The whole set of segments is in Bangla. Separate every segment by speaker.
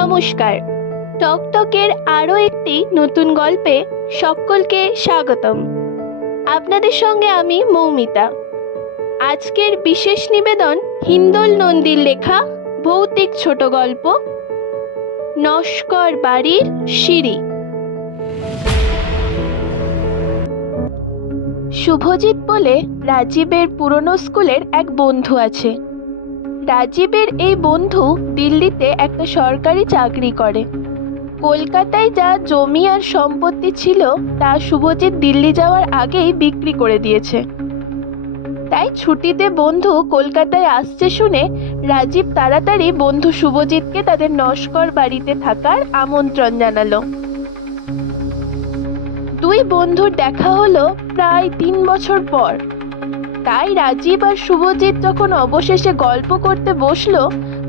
Speaker 1: নমস্কার। টকটকের আরও একটি নতুন গল্পে সকলকে স্বাগতম। আপনাদের সঙ্গে আমি মৌমিতা। আজকের বিশেষ নিবেদন হিন্দোল নন্দীর লেখা ভৌতিক ছোট গল্প, নস্কর বাড়ির সিঁড়ি। শুভজিৎ বলে রাজীবের পুরনো স্কুলের এক বন্ধু আছে। রাজীবের এই বন্ধু দিল্লিতে একটা সরকারি চাকরি করে। কলকাতায় যা জমি আর সম্পত্তি ছিল তা শুভজিৎ দিল্লি যাওয়ার আগেই বিক্রি করে দিয়েছে। তাই ছুটিতে বন্ধু কলকাতায় আসছে শুনে রাজীব তাড়াতাড়ি বন্ধু শুভজিৎকে তাদের নস্কর বাড়িতে থাকার আমন্ত্রণ জানালো। দুই বন্ধুর দেখা হলো প্রায় তিন বছর পর। তাই রাজীব আর শুভজিৎ যখন অবশেষে গল্প করতে বসল,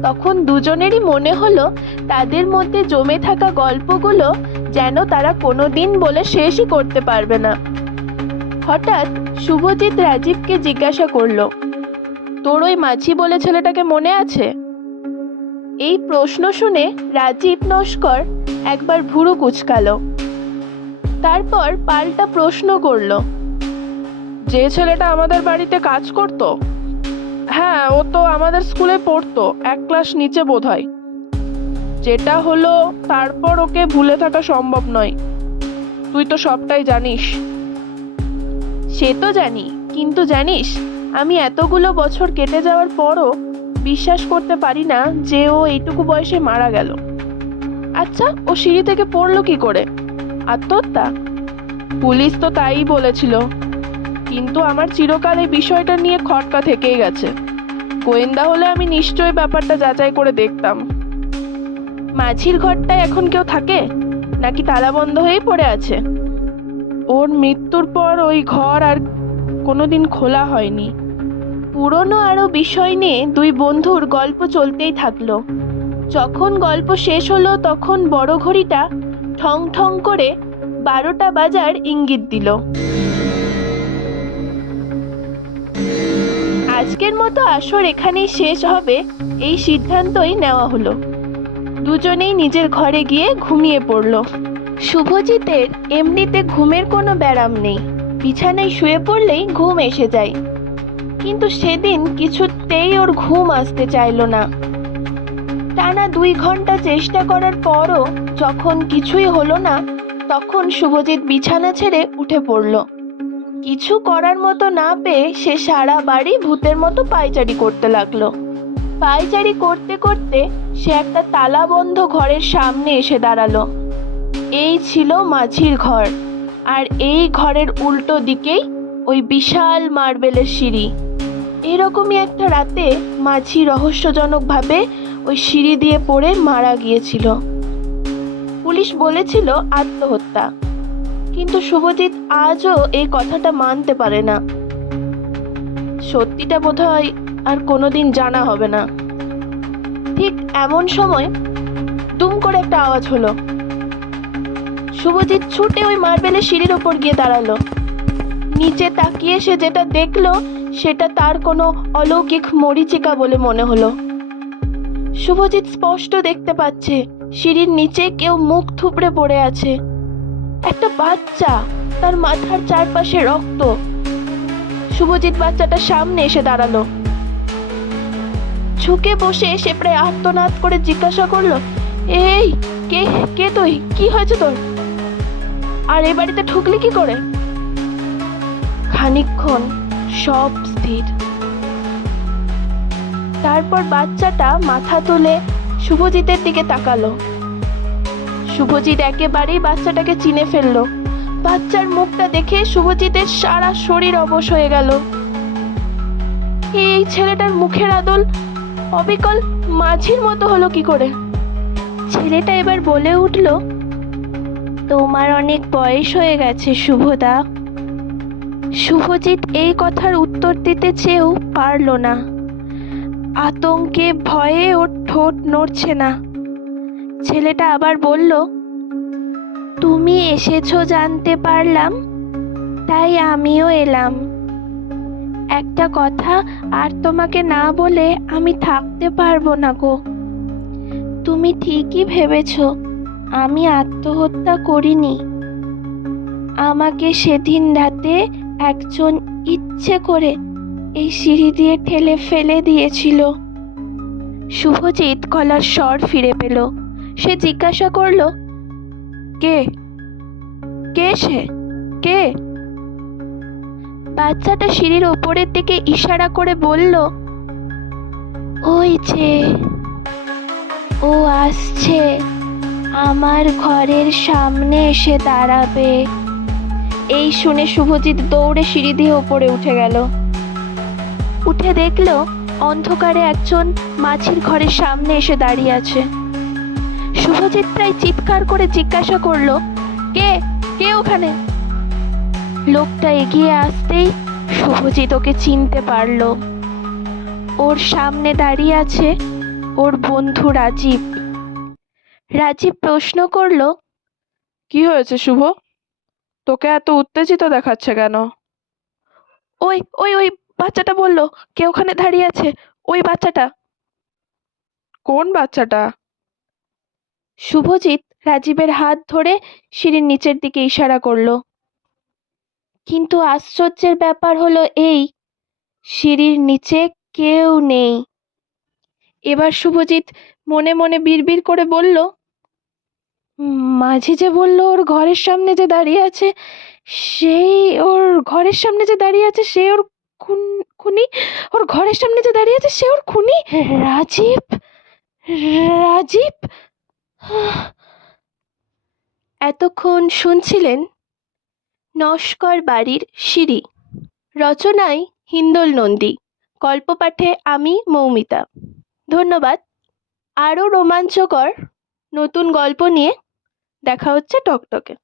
Speaker 1: তখন দুজনেরই মনে হলো তাদের মধ্যে জমে থাকা গল্পগুলো যেন তারা কোনোদিন বলে শেষই করতে পারবে না। হঠাৎ শুভজিৎ রাজীবকে জিজ্ঞাসা করল, তোর ওই মাঝি বলে ছেলেটাকে মনে আছে? এই প্রশ্ন শুনে রাজীব নস্কর একবার ভুরু কুচকালো। তারপর পাল্টা প্রশ্ন করল যে ছেলেটা আমাদের বাড়িতে কাজ করত হ্যাঁ ও তো আমাদের স্কুলে পড়তো, এক ক্লাস নিচে বোধ হয় যেটা হলো, তারপর ওকে ভুলে থাকা সম্ভব নয়। তুই তো সবটাই জানিস। সে তো জানি, কিন্তু জানিস, আমি এতগুলো বছর কেটে যাওয়ার পরও বিশ্বাস করতে পারি না যে ও এইটুকু বয়সে মারা গেল। আচ্ছা ও সিঁড়ি থেকে পড়ল কি করে? আত্মহত্যা? পুলিশ তো তাই বলেছিল। কিন্তু আমার চিরকাল এই বিষয়টা নিয়ে খটকা থেকেই গেছে। গোয়েন্দা হলে আমি নিশ্চয়ই ব্যাপারটা যাচাই করে দেখতাম। মাঝির ঘরটায় এখন কেউ থাকে? নাকি তালা বন্ধ হয়েই পড়ে আছে? ওর মৃত্যুর পর ওই ঘর আর কোনোদিন খোলা হয়নি। পুরনো আরও বিষয় নিয়ে দুই বন্ধুর গল্প চলতেই থাকল। যখন গল্প শেষ হলো তখন বড় ঘড়িটা ঠং ঠং করে বারোটা বাজার ইঙ্গিত দিল। আজকের মতো আসর এখানেই শেষ হবে। এই সিদ্ধান্তই নেওয়া হলো। দুজনেই নিজের ঘরে গিয়ে ঘুমিয়ে পড়ল। শুভজিতের এমনিতে ঘুমের কোনো ব্যারাম নেই। বিছানায় শুয়ে পড়লেই ঘুম এসে যায়। কিন্তু সেদিন কিছুতেই ওর ঘুম আসতে চাইলো না। টানা দুই ঘণ্টা চেষ্টা করার পরও যখন কিছুই হলো না, তখন শুভজিৎ বিছানা ছেড়ে উঠে পড়ল। কিছু করার মতো না পেয়ে সে সারা বাড়ি ভূতের মতো পায়চারি করতে লাগল। পায়চারি করতে করতে সে একটা তালাবন্ধ ঘরের সামনে এসে দাঁড়াল। এই ছিল মাঝির ঘর, আর এই ঘরের উল্টো দিকেই ওই বিশাল মার্বেলের সিঁড়ি। এরকমই একটা রাতে মাঝি রহস্যজনকভাবে ওই সিঁড়ি দিয়ে পড়ে মারা গিয়েছিল। পুলিশ বলেছিল আত্মহত্যা। কিন্তু শুভজিৎ আজও এই কথাটা মানতে পারে না। সত্যিটা বোধহয় আর কোনোদিন জানা হবে না। ঠিক এমন সময় দুম করে একটা আওয়াজ হলো। শুভজিৎ ছুটে ওই মার্বেলের সিঁড়ির ওপর গিয়ে দাঁড়াল। নিচে তাকিয়ে সে যেটা দেখল, সেটা তার কোনো অলৌকিক মরিচিকা বলে মনে হলো। শুভজিৎ স্পষ্ট দেখতে পাচ্ছে, সিঁড়ির নিচে কেউ মুখ থুবড়ে পড়ে আছে। একটা বাচ্চা, তার মাথার চারপাশে রক্ত। শুভজিৎ বাচ্চাটার সামনে এসে দাঁড়াল। ঝুঁকে বসে সে প্রায় আত্মনাদ করে জিজ্ঞাসা করল, এই, কে কে তুই? কি হয়েছে তোর? আর এ বাড়িতে ঢুকলি কি করে? খানিকক্ষণ সব স্থির। তারপর বাচ্চাটা মাথা তুলে শুভজিতের দিকে তাকালো। শুভজিৎ একেবারেই বাচ্চাটাকে চিনে ফেলল। বাচ্চার মুখটা দেখে শুভজিতের সারা শরীর অবশ হয়ে গেল। এই ছেলেটার মুখের আদল অবিকল মাঝির মতো হলো কি করে? ছেলেটা এবার বলে উঠল, তোমার অনেক বয়স হয়ে গেছে, শুভদা। শুভজিৎ এই কথার উত্তর দিতে চেয়েও পারল না। আতঙ্কে ভয়ে ওর ঠোঁট নড়ছে না। ছেলেটা আবার বলল, তুমি এসেছ জানতে পারলাম, তাই আমিও এলাম। একটা কথা আর তোমাকে না বলে আমি থাকতে পারব না গো। তুমি ঠিকই ভেবেছ, আমি আত্মহত্যা করিনি। আমাকে সেদিন রাতে একজন ইচ্ছে করে এই সিঁড়ি দিয়ে ঠেলে ফেলে দিয়েছিল। শুভজিৎ গলার স্বর ফিরে পেল। সে জিজ্ঞাসা করল, কে? কে সে? কে? বাচ্চাটা সিঁড়ির ওপরের দিকে ইশারা করে বলল, ওই যে, ও আসছে। আমার ঘরের সামনে এসে দাঁড়াবে। এই শুনে শুভজিৎ দৌড়ে সিঁড়ি দিয়ে ওপরে উঠে গেল। উঠে দেখল অন্ধকারে একজন মাছির ঘরের সামনে এসে দাঁড়িয়ে আছে। শুভজিৎ প্রায় চিৎকার করে জিজ্ঞাসা করল কে? কে ওখানে? লোকটা এগিয়ে আসতেই শুভজিৎ ওকে চিনতে পারল। ওর সামনে দাঁড়িয়ে আছে ওর বন্ধু রাজীব। রাজীব প্রশ্ন করল
Speaker 2: কি হয়েছে শুভ? তোকে এত উত্তেজিত দেখাচ্ছে কেন?
Speaker 1: ওই ওই ওই বাচ্চাটা বলল কে ওখানে দাঁড়িয়ে আছে? ওই বাচ্চাটা।
Speaker 2: কোন বাচ্চাটা?
Speaker 1: শুভজিৎ রাজীবের হাত ধরে সিঁড়ির নিচের দিকে ইশারা করল। কিন্তু আশ্চর্যের ব্যাপার হলো এই সিঁড়ির নিচে কেউ নেই। এবার শুভজিৎ মনে মনে বিড়বিড় করে বলল "উম, মাঝি যে বলল ওর ঘরের সামনে যে দাঁড়িয়ে আছে সেই ওর ঘরের সামনে যে দাঁড়িয়ে আছে সে ওর খুন খুনি? ওর ঘরের সামনে যে দাঁড়িয়ে আছে সে ওর খুনি? রাজীব? রাজীব? এতক্ষণ শুনছিলেন নস্কর বাড়ির সিঁড়ি। রচনায় হিন্দোল নন্দী, গল্পপাঠে আমি মৌমিতা। ধন্যবাদ। আরও রোমাঞ্চকর নতুন গল্প নিয়ে দেখা হচ্ছে টকটকে।